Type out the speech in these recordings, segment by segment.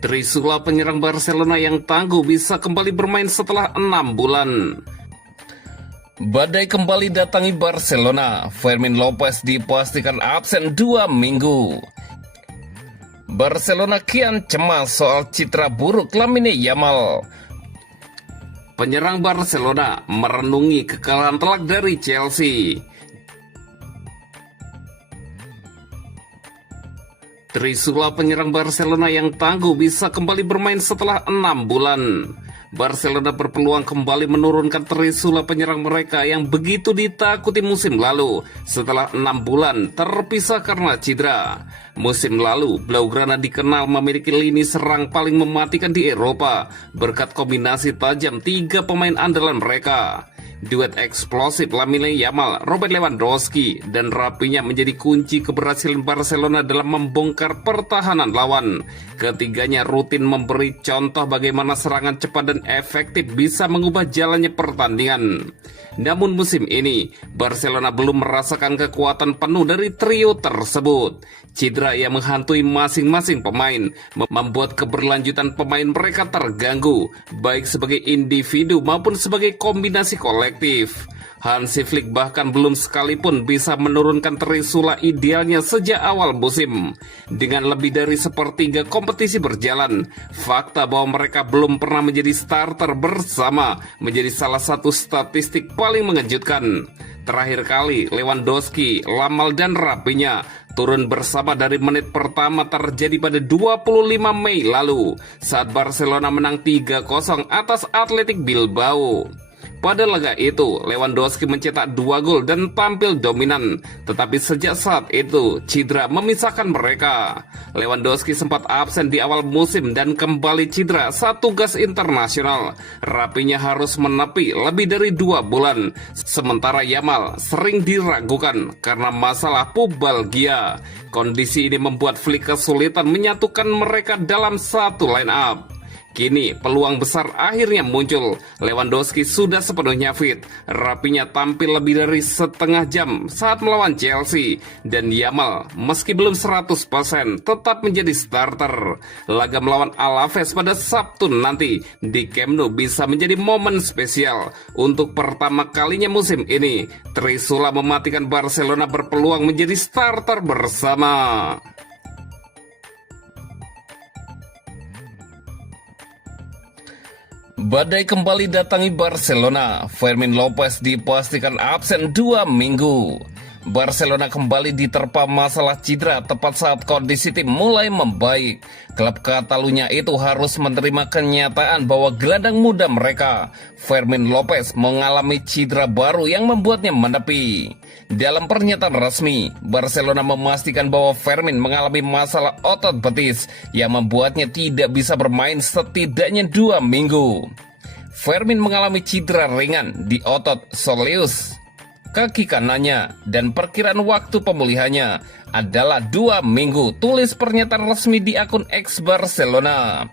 Trisula penyerang Barcelona yang tangguh bisa kembali bermain setelah 6 bulan. Badai kembali datangi Barcelona. Fermin Lopez dipastikan absen 2 minggu. Barcelona kian cemas soal citra buruk Lamine Yamal. Penyerang Barcelona merenungi kekalahan telak dari Chelsea. Trisula penyerang Barcelona yang tangguh bisa kembali bermain setelah 6 bulan. Barcelona berpeluang kembali menurunkan Trisula penyerang mereka yang begitu ditakuti musim lalu setelah 6 bulan terpisah karena cedera. Musim lalu, Blaugrana dikenal memiliki lini serang paling mematikan di Eropa berkat kombinasi tajam 3 pemain andalan mereka. Duet eksplosif Lamine Yamal, Robert Lewandowski, dan Rapinya menjadi kunci keberhasilan Barcelona dalam membongkar pertahanan lawan. Ketiganya rutin memberi contoh bagaimana serangan cepat dan efektif bisa mengubah jalannya pertandingan. Namun musim ini, Barcelona belum merasakan kekuatan penuh dari trio tersebut. Cedera yang menghantui masing-masing pemain membuat keberlanjutan pemain mereka terganggu, baik sebagai individu maupun sebagai kombinasi kolektif. Hansi Flick bahkan belum sekalipun bisa menurunkan Trisula idealnya sejak awal musim. Dengan lebih dari sepertiga kompetisi berjalan, fakta bahwa mereka belum pernah menjadi starter bersama menjadi salah satu statistik paling mengejutkan. Terakhir kali Lewandowski, Yamal dan Rapinya turun bersama dari menit pertama terjadi pada 25 Mei lalu saat Barcelona menang 3-0 atas Athletic Bilbao. Pada laga itu, Lewandowski mencetak 2 gol dan tampil dominan. Tetapi sejak saat itu, cedera memisahkan mereka. Lewandowski sempat absen di awal musim dan kembali cedera saat tugas internasional. Rapinya harus menepi lebih dari 2 bulan. Sementara Yamal sering diragukan karena masalah pubalgia. Kondisi ini membuat Flick kesulitan menyatukan mereka dalam satu line up. Kini peluang besar akhirnya muncul. Lewandowski sudah sepenuhnya fit. Rapinya tampil lebih dari setengah jam saat melawan Chelsea. Dan Yamal meski belum 100% tetap menjadi starter. Laga melawan Alaves pada Sabtu nanti di Camp Nou bisa menjadi momen spesial. Untuk pertama kalinya musim ini, Trisula mematikan Barcelona berpeluang menjadi starter bersama. Badai kembali datangi Barcelona. Fermin Lopez dipastikan absen 2 minggu. Barcelona kembali diterpa masalah cedera tepat saat kondisi tim mulai membaik. Klub Catalunya itu harus menerima kenyataan bahwa gelandang muda mereka, Fermin Lopez, mengalami cedera baru yang membuatnya menepi. Dalam pernyataan resmi, Barcelona memastikan bahwa Fermin mengalami masalah otot betis yang membuatnya tidak bisa bermain setidaknya 2 minggu. Fermin mengalami cedera ringan di otot soleus kaki kanannya dan perkiraan waktu pemulihannya adalah 2 minggu, tulis pernyataan resmi di akun X Barcelona.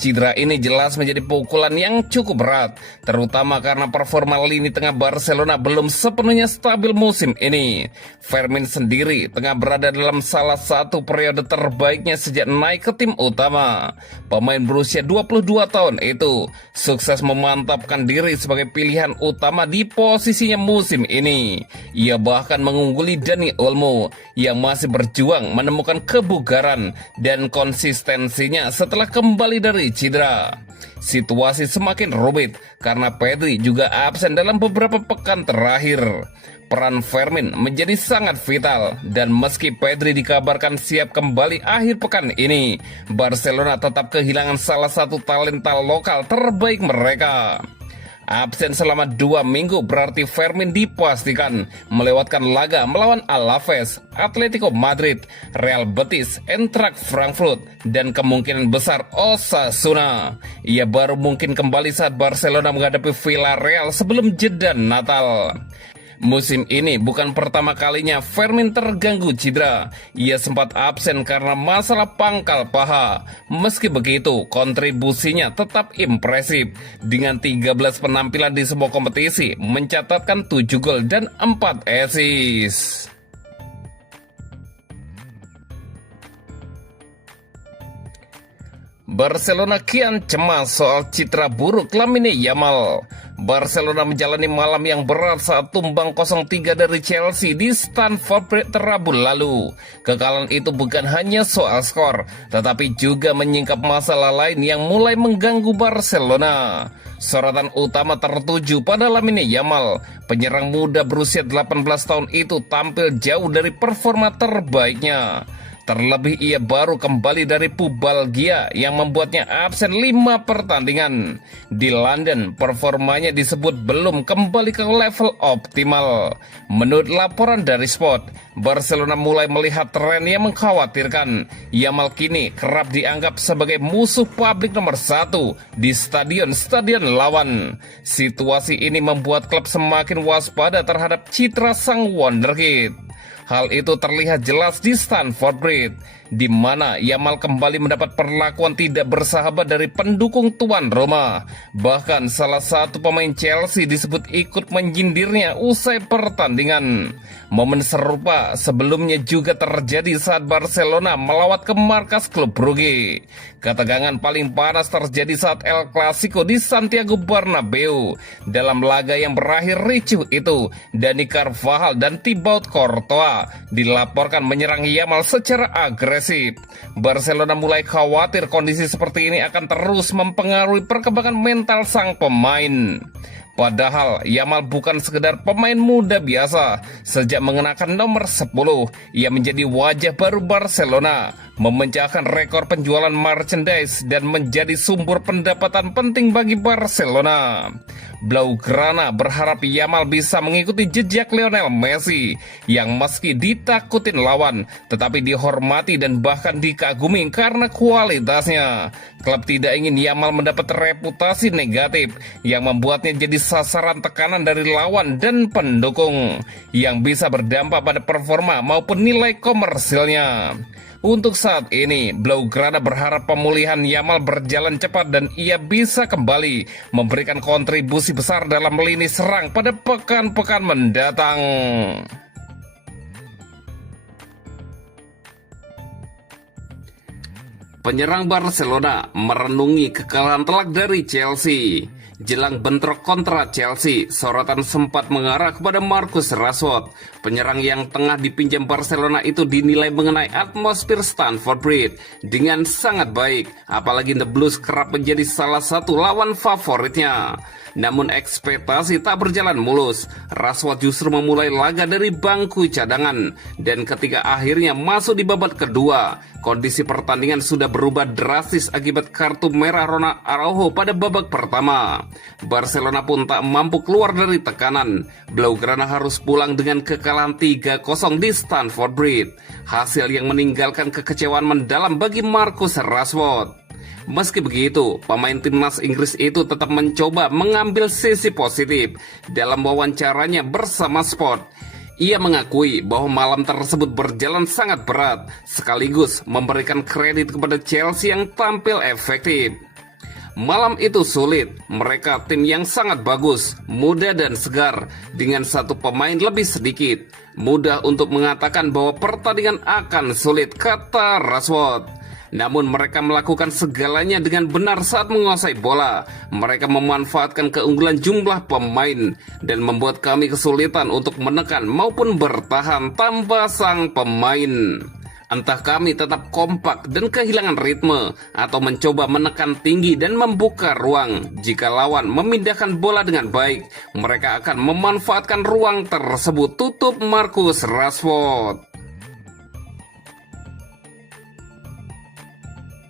Cedera ini jelas menjadi pukulan yang cukup berat, terutama karena performa lini tengah Barcelona belum sepenuhnya stabil musim ini. Fermin sendiri tengah berada dalam salah satu periode terbaiknya sejak naik ke tim utama. Pemain berusia 22 tahun itu sukses memantapkan diri sebagai pilihan utama di posisinya musim ini. Ia bahkan mengungguli Dani Olmo yang masih berjuang menemukan kebugaran dan konsistensinya setelah kembali dari cedera. Situasi semakin rumit karena Pedri juga absen dalam beberapa pekan terakhir. Peran Fermin menjadi sangat vital dan meski Pedri dikabarkan siap kembali akhir pekan ini, Barcelona tetap kehilangan salah satu talenta lokal terbaik mereka. Absen selama 2 minggu berarti Fermin dipastikan melewatkan laga melawan Alaves, Atletico Madrid, Real Betis, Eintracht Frankfurt, dan kemungkinan besar Osasuna. Ia baru mungkin kembali saat Barcelona menghadapi Villarreal sebelum jeda Natal. Musim ini bukan pertama kalinya Fermin terganggu cedera. Ia sempat absen karena masalah pangkal paha. Meski begitu, kontribusinya tetap impresif. Dengan 13 penampilan di sebuah kompetisi, mencatatkan 7 gol dan 4 assist. Barcelona kian cemas soal citra buruk Lamine Yamal. Barcelona menjalani malam yang berat saat tumbang 0-3 dari Chelsea di Stamford Bridge Rabu lalu. Kekalahan itu bukan hanya soal skor, tetapi juga menyingkap masalah lain yang mulai mengganggu Barcelona. Sorotan utama tertuju pada Lamine Yamal. Penyerang muda berusia 18 tahun itu tampil jauh dari performa terbaiknya. Terlebih ia baru kembali dari pubalgia yang membuatnya absen 5 pertandingan. Di London, performanya disebut belum kembali ke level optimal. Menurut laporan dari Sport, Barcelona mulai melihat tren yang mengkhawatirkan. Yamal kini kerap dianggap sebagai musuh publik nomor 1 di stadion-stadion lawan. Situasi ini membuat klub semakin waspada terhadap citra sang wonderkid. Hal itu terlihat jelas di Stamford Bridge, di mana Yamal kembali mendapat perlakuan tidak bersahabat dari pendukung tuan Roma. Bahkan salah satu pemain Chelsea disebut ikut menyindirnya usai pertandingan. Momen serupa sebelumnya juga terjadi saat Barcelona melawat ke markas klub Brugge. Ketegangan paling panas terjadi saat El Clasico di Santiago Bernabeu. Dalam laga yang berakhir ricuh itu, Dani Carvajal dan Thibaut Courtois dilaporkan menyerang Yamal secara agresif. Barcelona mulai khawatir kondisi seperti ini akan terus mempengaruhi perkembangan mental sang pemain. Padahal Yamal bukan sekedar pemain muda biasa. Sejak mengenakan nomor 10, ia menjadi wajah baru Barcelona, memecahkan rekor penjualan merchandise dan menjadi sumber pendapatan penting bagi Barcelona. Blaugrana berharap Yamal bisa mengikuti jejak Lionel Messi yang meski ditakutin lawan tetapi dihormati dan bahkan dikagumi karena kualitasnya. Klub tidak ingin Yamal mendapat reputasi negatif yang membuatnya jadi sasaran tekanan dari lawan dan pendukung yang bisa berdampak pada performa maupun nilai komersilnya. Untuk saat ini, Blaugrana berharap pemulihan Yamal berjalan cepat dan ia bisa kembali memberikan kontribusi besar dalam lini serang pada pekan-pekan mendatang. Penyerang Barcelona merenungi kekalahan telak dari Chelsea. Jelang bentrok kontra Chelsea, sorotan sempat mengarah kepada Marcus Rashford. Penyerang yang tengah dipinjam Barcelona itu dinilai mengenai atmosfer Stamford Bridge dengan sangat baik, apalagi The Blues kerap menjadi salah satu lawan favoritnya. Namun ekspektasi tak berjalan mulus. Rashford justru memulai laga dari bangku cadangan, dan ketika akhirnya masuk di babak kedua, kondisi pertandingan sudah berubah drastis akibat kartu merah Ronald Araujo pada babak pertama. Barcelona pun tak mampu keluar dari tekanan. Blaugrana harus pulang dengan kekalahan 3-0 di Stamford Bridge, hasil yang meninggalkan kekecewaan mendalam bagi Marcus Rashford. Meski begitu, pemain timnas Inggris itu tetap mencoba mengambil sisi positif dalam wawancaranya bersama Sport. Ia mengakui bahwa malam tersebut berjalan sangat berat, sekaligus memberikan kredit kepada Chelsea yang tampil efektif. Malam itu sulit, mereka tim yang sangat bagus, muda dan segar, dengan satu pemain lebih sedikit. Mudah untuk mengatakan bahwa pertandingan akan sulit, kata Rashford. Namun mereka melakukan segalanya dengan benar saat menguasai bola. Mereka memanfaatkan keunggulan jumlah pemain dan membuat kami kesulitan untuk menekan maupun bertahan tanpa sang pemain. Entah kami tetap kompak dan kehilangan ritme, atau mencoba menekan tinggi dan membuka ruang. Jika lawan memindahkan bola dengan baik, mereka akan memanfaatkan ruang tersebut, tutup Marcus Rashford.